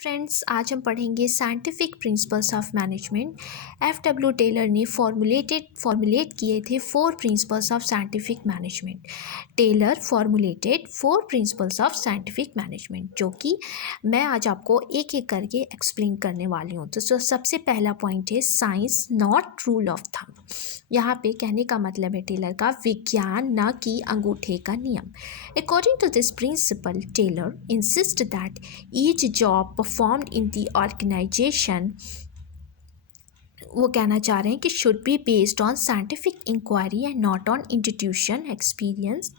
Friends, आज हम पढ़ेंगे scientific principles of management. F Taylor ने फॉर्मुलेट किए थे 4 principles of scientific management. Taylor formulated 4 principles of scientific management, जो कि मैं आज आपको एक एक करके एक्सप्लेन करने वाली हूँ। तो सबसे पहला पॉइंट है science not rule of thumb. यहाँ पे कहने का मतलब है टेलर का विज्ञान न कि अंगूठे का नियम। According to this principle, Taylor insist that each job performed in the organization, वो कहना चाह रहे हैं कि should be based on scientific inquiry and not on institution experience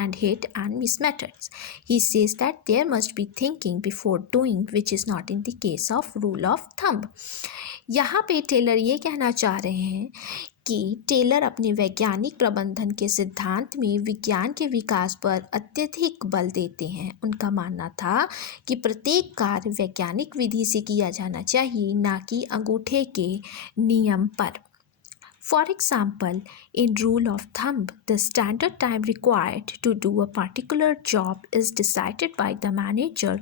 and hit and miss methods. He says that there must be thinking before doing, which is not in the case of rule of thumb. यहाँ पे Taylor ये कहना चाह रहे हैं कि Taylor अपने वैज्ञानिक प्रबंधन के सिद्धांत में विज्ञान के विकास पर अत्यधिक बल देते हैं। उनका मानना था कि प्रत्येक कार्य वैज्ञानिक विधि से किया जाना चाहिए, ना कि अंगूठे के नियम पर। For example, in rule of thumb, the standard time required to do a particular job is decided by the manager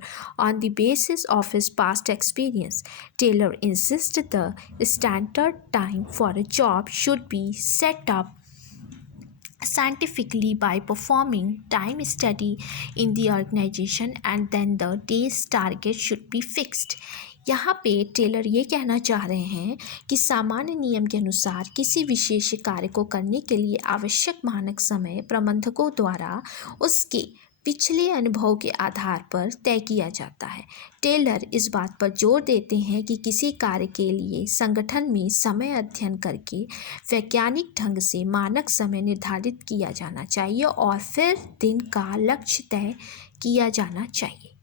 on the basis of his past experience. Taylor insists the standard time for a job should be set up scientifically by performing time study in the organization, and then the day's target should be fixed. यहाँ पे Taylor ये कहना चाह रहे हैं कि सामान्य नियम के अनुसार किसी विशेष कार्य को करने के लिए आवश्यक मानक समय प्रबंधकों द्वारा उसके पिछले अनुभव के आधार पर तय किया जाता है। टेलर इस बात पर जोर देते हैं कि किसी कार्य के लिए संगठन में समय अध्ययन करके वैज्ञानिक ढंग से मानक समय निर्धारित किया जाना चाहिए और फिर दिन का लक्ष्य तय किया जाना चाहिए।